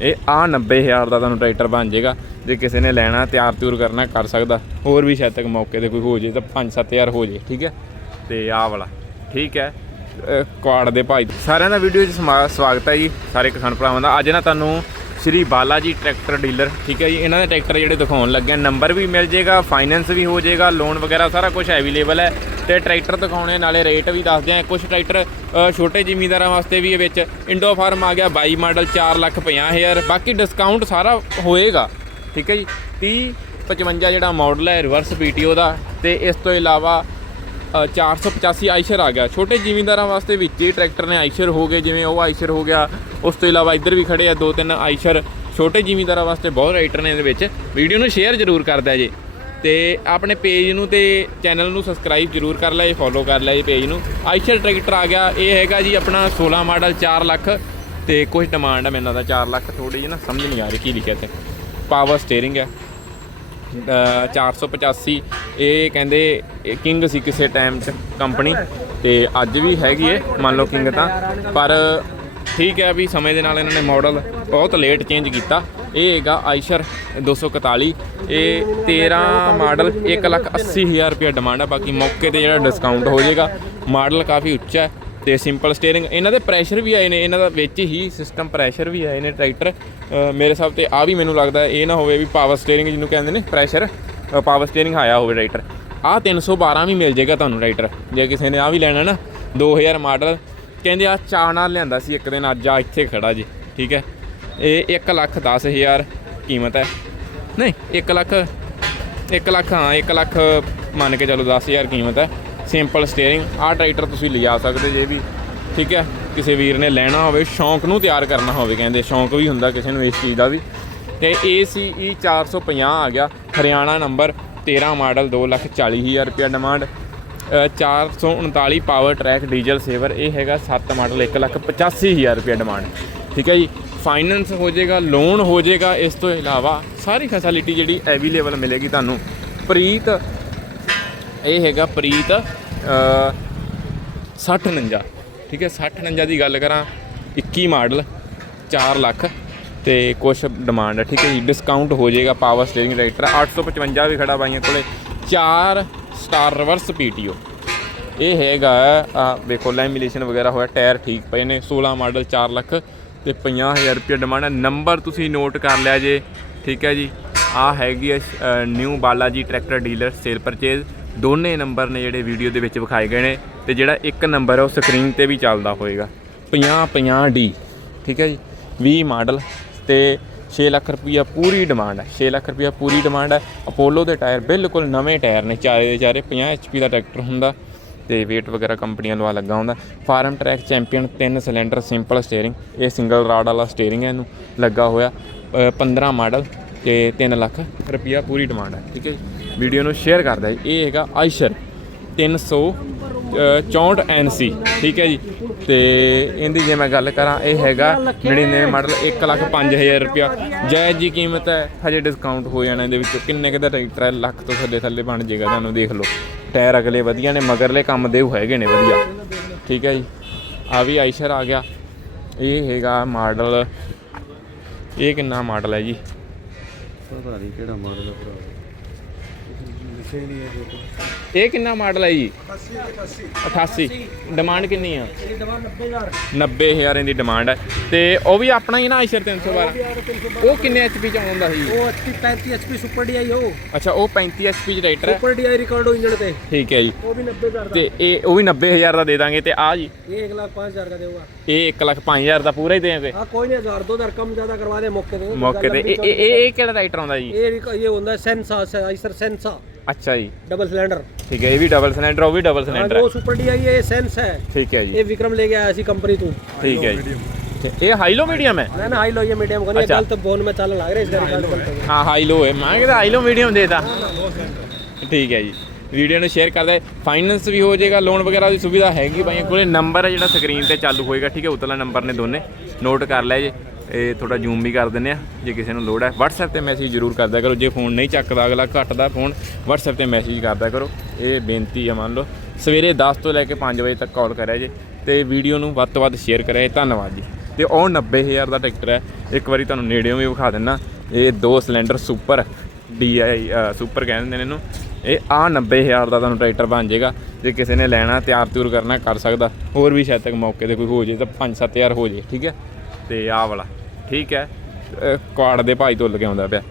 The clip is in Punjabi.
ਇਹ ਆ 90000 ਦਾ ਤੁਹਾਨੂੰ ਟਰੈਕਟਰ ਬਣ ਜਾਏਗਾ, ਜੇ ਕਿਸੇ ਨੇ ਲੈਣਾ, ਤਿਆਰ ਤਿਉਰ ਕਰਨਾ, ਕਰ ਸਕਦਾ। ਹੋਰ ਵੀ ਸ਼ਾਇਦ ਤੱਕ ਮੌਕੇ ਤੇ ਕੋਈ ਹੋ ਜੇ ਤਾਂ 5-7000 ਹੋ ਜੇ, ਠੀਕ ਹੈ? ਤੇ ਆਹ ਵਾਲਾ, ਠੀਕ ਹੈ? ਅਹ ਕੁਆੜ ਦੇ ਭਾਈ। ਸਾਰਿਆਂ ਦਾ ਵੀਡੀਓ 'ਚ ਸਮਾ- ਸਵਾਗਤ ਹੈ ਜੀ, ਸਾਰੇ ਕਿਸਾਨ ਭਰਾਵਾਂ ਦਾ। ਅੱਜ ਨਾ ਤੁਹਾਨੂੰ ਸ਼੍ਰੀ ਬਾਲਾ ਜੀ ਟਰੈਕਟਰ ਡੀਲਰ, ਠੀਕ ਹੈ ਜੀ? ਇਹਨਾਂ ਦੇ ਟਰੈਕਟਰ ਜਿਹੜੇ ਦਿਖਾਉਣ ਲੱਗੇ ਨੰਬਰ ਵੀ ਮਿਲ ਜੇਗਾ ਫਾਈਨੈਂਸ ਵੀ ਹੋ ਜਾਏਗਾ ਲੋਨ ਵਗੈਰਾ ਸਾਰਾ ਕੁਝ ਅਵੇਲੇਬਲ ਹੈ ਤੇ ਟਰੈਕਟਰ ਦਿਖਾਉਣੇ, ਨਾਲੇ ਰੇਟ ਵੀ ਦੱਸਦੇ ਆ। ਕੁਝ ਟਰੈਕਟਰ ਛੋਟੇ ਜ਼ਿਮੀਂਦਾਰਾਂ ਵਾਸਤੇ ਵੀ ਇਹ ਵਿੱਚ ਇੰਡੋ ਫਾਰਮ ਆ ਗਿਆ 22 ਮਾਡਲ 4 ਲੱਖ 50 ਹਜ਼ਾਰ, ਬਾਕੀ ਡਿਸਕਾਊਂਟ ਸਾਰਾ ਹੋਏਗਾ, ਠੀਕ ਹੈ ਜੀ? 30 55 ਜਿਹੜਾ ਮਾਡਲ ਹੈ ਰਿਵਰਸ ਪੀਟੀਓ ਦਾ, ਤੇ ਇਸ ਤੋਂ ਇਲਾਵਾ 485 ਆਈਸ਼ਰ ਆ ਗਿਆ। ਛੋਟੇ ਜ਼ਿਮੀਂਦਾਰਾਂ ਵਾਸਤੇ ਵਿੱਚ ਹੀ ਟਰੈਕਟਰ ਨੇ ਆਈਸ਼ਰ ਹੋ ਗਏ ਜਿਵੇਂ ਉਹ ਆਈਸ਼ਰ ਹੋ ਗਿਆ। ਉਸ ਤੋਂ ਇਲਾਵਾ ਇੱਧਰ ਵੀ ਖੜੇ ਆ ਦੋ ਤਿੰਨ ਆਈਸ਼ਰ। ਛੋਟੇ ਜ਼ਿਮੀਂਦਾਰਾਂ ਵਾਸਤੇ ਬਹੁਤ ਰਾਈਟਰ ਨੇ ਇਹਦੇ ਵਿੱਚ। ਵੀਡੀਓ ਨੂੰ ਸ਼ੇਅਰ ਜ਼ਰੂਰ ਕਰਦਾ ਜੇ। ਤੇ ਆਪਣੇ ਪੇਜ ਨੂੰ ਤੇ ਚੈਨਲ ਨੂੰ ਸਬਸਕ੍ਰਾਈਬ ਜ਼ਰੂਰ ਕਰ ਲਿਆ ਜੀ ਫੋਲੋ ਕਰ ਲਿਆ ਜੀ ਪੇਜ ਨੂੰ। ਆਈਸ਼ਰ ਟਰੈਕਟਰ ਆ ਗਿਆ। ਇਹ ਹੈਗਾ ਜੀ ਆਪਣਾ 16 ਮਾਡਲ 4 ਲੱਖ। ਤੇ ਕੁਝ ਡਿਮਾਂਡ ਹੈ ਮੈਨੂੰ ਦਾ 4 ਲੱਖ ਥੋੜੀ ਜਿਹੀ ਨਾ ਸਮਝ ਨਹੀਂ ਆ ਰਹੀ ਕੀ ਲਿਖਿਆ ਤੇ ਪਾਵਰ ਸਟੀਅਰਿੰਗ ਹੈ। ਅ, 485 ਇਹ ਕਹਿੰਦੇ ਕਿੰਗ ਸੀ ਕਿਸੇ ਟਾਈਮ 'ਚ ਕੰਪਨੀ ਤੇ ਅੱਜ ਵੀ ਹੈਗੀ ਏ, ਮੰਨ ਲਓ ਕਿੰਗ ਤਾਂ। ਪਰ ਠੀਕ ਹੈ ਵੀ ਸਮੇਂ ਦੇ ਨਾਲ ਇਹਨਾਂ ਨੇ ਮਾਡਲ ਬਹੁਤ ਲੇਟ ਚੇਂਜ ਕੀਤਾ। ਇਹ ਹੈਗਾ ਆਈਸ਼ਰ 241 ਇਹ 13 ਮਾਡਲ 180000 ਰੁਪਏ ਡਿਮਾਂਡ ਹੈ ਬਾਕੀ ਮੌਕੇ ਤੇ ਜਿਹੜਾ ਡਿਸਕਾਊਂਟ ਹੋ ਜਾਏਗਾ ਮਾਡਲ ਕਾਫੀ ਉੱਚਾ ਹੈ ਤੇ ਸਿੰਪਲ ਸਟੀਅਰਿੰਗ ਇਹਨਾਂ ਦੇ ਪ੍ਰੈਸ਼ਰ ਵੀ ਆਏ ਨੇ, ਇਹਨਾਂ ਦਾ ਵਿੱਚ ਹੀ ਸਿਸਟਮ ਪ੍ਰੈਸ਼ਰ ਵੀ ਆਏ ਨੇ ਟਰੈਕਟਰ ਮੇਰੇ ਹਿਸਾਬ ਤੇ ਆ ਵੀ ਮੈਨੂੰ ਲੱਗਦਾ ਇਹ ਨਾ ਹੋਵੇ ਵੀ ਪਾਵਰ ਸਟੀਅਰਿੰਗ ਜਿਹਨੂੰ ਕਹਿੰਦੇ ਨੇ ਪ੍ਰੈਸ਼ਰ ਪਾਵਰ ਸਟੀਅਰਿੰਗ ਆਇਆ ਹੋਵੇ ਟਰੈਕਟਰ ਆ 312 ਵੀ ਮਿਲ ਜਾਏਗਾ ਤੁਹਾਨੂੰ ਟਰੈਕਟਰ ਜੇ ਕਿਸੇ ਨੇ ਆ ਵੀ ਲੈਣਾ ਨਾ 2000 ਮਾਡਲ। ਕਹਿੰਦੇ ਆ ਚਾਅ ਨਾਲ ਲਿਆਂਦਾ ਸੀ ਇੱਕ ਦਿਨ, ਅੱਜ ਆ ਇੱਥੇ ਖੜਾ ਜੀ, ਠੀਕ ਹੈ। ਇਹ 1 ਲੱਖ 10000 ਕੀਮਤ ਹੈ। ਨਹੀਂ 1 ਲੱਖ 1 ਲੱਖ, ਹਾਂ 1 ਲੱਖ ਮੰਨ ਕੇ ਚਲੋ 10000 ਕੀਮਤ ਹੈ। ਸਿੰਪਲ ਸਟੀਅਰਿੰਗ ਆਹ ਟਰੈਕਟਰ ਤੁਸੀਂ ਲਿਜਾ ਸਕਦੇ ਜੇ ਵੀ, ਠੀਕ ਹੈ। ਕਿਸੇ ਵੀਰ ਨੇ ਲੈਣਾ ਹੋਵੇ, ਸ਼ੌਂਕ ਨੂੰ ਤਿਆਰ ਕਰਨਾ ਹੋਵੇ, ਕਹਿੰਦੇ। ਸ਼ੌਂਕ ਵੀ ਹੁੰਦਾ ਕਿਸੇ ਨੂੰ ਇਸ ਚੀਜ਼ ਦਾ ਵੀ। ਤੇ ACE 450 ਆ ਗਿਆ। ਹਰਿਆਣਾ ਨੰਬਰ 13 ਮਾਡਲ 240000 ਰੁਪਏ demand 439 power track diesel saver ਇਹ ਹੈਗਾ 7 ਮਾਡਲ 185000 ਰੁਪਏ ਡਿਮਾਂਡ ਠੀਕ ਹੈ ਜੀ? ਫਾਈਨੈਂਸ ਹੋ ਜਾਏਗਾ ਲੋਨ ਹੋ ਜਾਏਗਾ ਇਸ ਤੋਂ ਇਲਾਵਾ ਸਾਰੀ ਫੈਸਿਲਿਟੀ ਜਿਹੜੀ ਅਵੇਲੇਬਲ ਮਿਲੇਗੀ ਤੁਹਾਨੂੰ। ਪ੍ਰੀਤ ਇਹ ਹੈਗਾ ਪ੍ਰੀਤ ਅ, 6049 ਠੀਕ ਹੈ 6049 ਦੀ ਗੱਲ ਕਰਾਂ 21 ਮਾਡਲ 4 ਲੱਖ। ਤੇ ਕੁਛ ਡਿਮਾਂਡ ਹੈ ਠੀਕ ਹੈ ਜੀ? ਡਿਸਕਾਊਂਟ ਹੋ ਜਾਏਗਾ ਪਾਵਰ ਸਟੀਅਰਿੰਗ ਟਰੈਕਟਰ 855 ਵੀ ਖੜਾ ਬਾਈਆਂ ਕੋਲੇ। 4 ਸਟਾਰ ਰਿਵਰਸ ਪੀਟੀਓ ਇਹ ਹੈਗਾ, ਆ ਵੇਖੋ ਲੈਮੀਨੇਸ਼ਨ ਵਗੈਰਾ ਹੋਇਆ ਟਾਇਰ ਠੀਕ ਪਏ ਨੇ। 16 ਮਾਡਲ 4 ਲੱਖ ਤੇ 50000 ਰੁਪਏ ਡਿਮਾਂਡ ਹੈ ਨੰਬਰ ਤੁਸੀਂ ਨੋਟ ਕਰ ਲਿਆ ਜੇ, ਠੀਕ ਹੈ ਜੀ? ਆ ਹੈਗੀ ਹੈ new Balaji tractor dealer sale purchase ਦੋਨੇ ਨੰਬਰ ਨੇ ਜਿਹੜੇ ਵੀਡੀਓ ਦੇ ਵਿੱਚ ਵਿਖਾਏ ਗਏ ਨੇ ਤੇ ਜਿਹੜਾ ਇੱਕ ਨੰਬਰ ਹੈ ਉਹ ਸਕਰੀਨ ਤੇ ਵੀ ਚੱਲਦਾ ਹੋਏਗਾ। 50 50 ਡੀ ਠੀਕ ਹੈ ਜੀ? 20 ਮਾਡਲ ਤੇ 6 ਲੱਖ ਰੁਪਈਆ ਪੂਰੀ ਡਿਮਾਂਡ ਹੈ। 6 ਲੱਖ ਰੁਪਈਆ ਪੂਰੀ ਡਿਮਾਂਡ ਹੈ। ਅਪੋਲੋ ਦੇ ਟਾਇਰ ਬਿਲਕੁਲ ਨਵੇਂ ਟਾਇਰ ਨੇ। ਚਾਰੇ ਦੇ ਚਾਰੇ 50 ਐਚਪੀ ਦਾ ਟਰੈਕਟਰ ਹੁੰਦਾ ਤੇ weight ਵਗੈਰਾ ਕੰਪਨੀਆਂ ਲਵਾ ਲੱਗਾ ਹੁੰਦਾ। ਫਾਰਮ ਟਰੈਕ ਚੈਂਪੀਅਨ ਤਿੰਨ ਸਿਲੰਡਰ ਸਿੰਪਲ ਸਟੀਅਰਿੰਗ ਇਹ ਸਿੰਗਲ ਰਾਡ ਵਾਲਾ ਸਟੀਅਰਿੰਗ ਹੈ ਇਹਨੂੰ ਲੱਗਾ ਹੋਇਆ। ਅ, 15 ਮਾਡਲ ਤੇ 3 ਲੱਖ ਰੁਪਈਆ ਪੂਰੀ ਡਿਮਾਂਡ ਹੈ। ਠੀਕ ਹੈ ਵੀਡੀਓ ਨੂੰ ਸ਼ੇਅਰ ਕਰਦਾ ਜੀ। ਇਹ ਹੈਗਾ ਆਇਸ਼ਰ 364 ਐਨਸੀ ਠੀਕ ਹੈ ਜੀ। ਤੇ ਇਹਦੀ ਜੇ ਮੈਂ ਗੱਲ ਕਰਾਂ, ਇਹ ਹੈਗਾ 99 ਮਾਡਲ 1 ਲੱਖ 5000 ਰੁਪਿਆ ਜਾਇਜ਼ ਜੀ ਕੀਮਤ ਹੈ, ਹਜੇ ਡਿਸਕਾਊਂਟ ਹੋ ਜਾਣਾ ਇਹਦੇ ਵਿੱਚ। ਕਿੰਨੇ ਕੁ ਦਾ ਟਰੈਕਟਰ ਹੈ? ਲੱਖ ਤੋਂ ਥੱਲੇ ਥੱਲੇ ਬਣ ਜਾਏਗਾ, ਤੁਹਾਨੂੰ ਦੇਖ ਲਓ। ਟਾਇਰ ਅਗਲੇ ਵਧੀਆ ਨੇ, ਮਗਰਲੇ ਕੰਮ ਦੇ ਉਹ ਹੈਗੇ ਨੇ ਵਧੀਆ। ਠੀਕ ਹੈ ਜੀ। ਆ ਵੀ ਆਇਸ਼ਰ ਆ ਗਿਆ। ਇਹ ਹੈਗਾ ਮਾਡਲ। ਇਹ ਕਿੰਨਾ ਮਾਡਲ ਹੈ ਜੀ? ਪਤਾ ਨਹੀਂ ਕਿਹੜਾ ਮਾਡਲ ਹੈ ਲਿਖੇ ਨਹੀਂ ਹੈ ਦੇਖੋ ਇਹ ਕਿੰਨਾ ਮਾਡਲ ਹੈ ਜੀ? 88 ਡਿਮਾਂਡ ਕਿੰਨੀ ਆ? 90000 ਦੀ ਡਿਮਾਂਡ ਹੈ। ਤੇ ਉਹ ਵੀ ਆਪਣਾ ਹੀ ਨਾ ਆਇਸ਼ਰ 312 ਉਹ ਕਿੰਨੇ ਐਚਪੀ ਚ ਆਉਂਦਾ ਸੀ? ਉਹ 80 35 ਐਚਪੀ ਸੁਪਰ ਡੀਆਈ ਹੋ ਅੱਛਾ ਉਹ 35 ਐਚਪੀ ਚ ਰਾਈਟਰ ਹੈ? ਸੁਪਰ ਡੀਆਈ ਰਿਕਾਰਡ ਹੋ ਇੰਜਣ ਤੇ। ਠੀਕ ਹੈ ਜੀ। ਉਹ ਵੀ 90000 ਦਾ। ਤੇ ਇਹ ਉਹ ਵੀ 90000 ਦਾ ਦੇ ਦਾਂਗੇ ਤੇ ਆ ਜੀ। ਇਹ 1 ਲੱਖ 5000 ਦਾ ਦੇਊਗਾ। ਇਹ 1 ਲੱਖ 5000 ਦਾ ਪੂਰਾ ਹੀ ਦੇਵਾਂਗੇ ਆ ਕੋਈ ਨਹੀਂ 1000 2000 ਕਮ ਜ਼ਿਆਦਾ ਕਰਵਾ ਦੇ ਮੌਕੇ ਤੇ। ਮੌਕੇ ਤੇ। ਇਹ ਇਹ ਕਿਹੜਾ ਰਾਈਟਰ ਆਉਂਦਾ ਜੀ? ਇਹ ਇਹ ਹੁੰਦਾ ਸੈਂਸਾ ਆਈਸਰ ਸੈਂਸਾ। ਅੱਛਾ ਜੀ। ਡਬਲ ਸਿਲੰਡਰ ਠੀਕ ਹੈ ਇਹ ਵੀ ਡਬਲ ਸਿਲੰਡਰ ਉਹ ਵੀ ਡਬਲ ਸਿਲੰਡਰ ਹੈ। ਉਹ ਸੁਪਰ ਡੀ ਆਈ ਇਹ ਸੈਂਸ ਹੈ। ਠੀਕ ਹੈ ਜੀ। ਇਹ ਵਿਕਰਮ ਲੈ ਕੇ ਆਇਆ ਸੀ ਕੰਪਨੀ ਤੋਂ। ਠੀਕ ਹੈ ਜੀ। ਇਹ ਹਾਈ ਲੋ ਮੀਡੀਅਮ ਹੈ ਨਾ ਨਾ ਹਾਈ ਲੋ ਇਹ ਮੀਡੀਅਮ ਕੋਨੇ ਗਲਤ ਬੋਨ ਮੈਂ ਚੱਲਣ ਲੱਗ ਰਿਹਾ ਇਸ ਕਰਕੇ ਹਾਂ ਹਾਈ ਲੋ ਹੈ। ਮੈਂ ਕਿਹਾ ਹਾਈ ਲੋ ਮੀਡੀਅਮ ਦੇਤਾ। ਠੀਕ ਹੈ ਜੀ। ਵੀਡੀਓ ਨੂੰ ਸ਼ੇਅਰ ਕਰਦਾ ਫਾਈਨੈਂਸ ਵੀ ਹੋ ਜਾਏਗਾ ਲੋਨ ਵਗੈਰਾ ਦੀ ਸੁਵਿਧਾ ਹੈਗੀ ਭਾਈ ਕੋਲੇ ਨੰਬਰ ਹੈ ਜਿਹੜਾ ਸਕਰੀਨ ਤੇ ਚਾਲੂ ਹੋਏਗਾ। ਠੀਕ ਹੈ ਉਤਲਾ ਨੰਬਰ ਨੇ ਦੋਨੇ। ਨੋਟ ਕਰ ਲੈ ਜੇ। ਇਹ ਥੋੜਾ ਜ਼ੂਮ ਵੀ ਕਰ ਦਿੰਨੇ ਆ, ਜੇ ਕਿਸੇ ਨੂੰ ਲੋੜ ਹੈ। WhatsApp ਤੇ ਮੈਸੇਜ ਜ਼ਰੂਰ ਕਰਦਾ ਕਰੋ। ਜੇ ਫੋਨ ਨਹੀਂ ਚੱਕਦਾ, ਅਗਲਾ ਘੱਟਦਾ ਫੋਨ WhatsApp ਤੇ ਮੈਸੇਜ ਕਰਦਾ ਕਰੋ। ਇਹ ਬੇਨਤੀ ਹੈ ਮੰਨ ਲਓ। ਸਵੇਰੇ 10 ਤੋਂ ਲੈ ਕੇ 5 ਵਜੇ ਤੱਕ ਕਾਲ ਕਰਿਆ ਜੇ, ਤੇ ਵੀਡੀਓ ਨੂੰ ਵੱਧ ਤੋਂ ਵੱਧ ਸ਼ੇਅਰ ਕਰਿਆ ਜੇ। ਧੰਨਵਾਦ ਜੀ। ਤੇ ਉਹ 90000 ਦਾ ਟਰੈਕਟਰ ਹੈ। ਇੱਕ ਵਾਰੀ ਤੁਹਾਨੂੰ ਨੇੜਿਓਂ ਵੀ ਵਿਖਾ ਦਿੰਨਾ। ਇਹ ਦੋ ਸਿਲੰਡਰ ਸੁਪਰ ਡੀਆਈ ਸੁਪਰ ਕਹਿੰਦੇ ਨੇ ਇਹਨੂੰ। ਇਹ ਆ 90000 ਦਾ ਤੁਹਾਨੂੰ ਟਰੈਕਟਰ ਬਣ ਜਾਏਗਾ। ਜੇ ਕਿਸੇ ਨੇ ਲੈਣਾ, ਤਿਆਰ ਤਿਉਰ ਕਰਨਾ, ਕਰ ਸਕਦਾ। ਹੋਰ ਵੀ ਸ਼ਾਇਦ ਤੱਕ ਮੌਕੇ ਤੇ ਕੋਈ ਹੋ ਜੇ ਤਾਂ 5-7000 ਹੋ ਜੇ ਠੀਕ ਹੈ? ਤੇ ਆਹ ਵਾਲਾ। ਠੀਕ ਹੈ ਅਹ ਕੁਆੜ ਦੇ ਭਾਈ ਤੋਂ ਕੇ ਆਉਂਦਾ ਪਿਆ।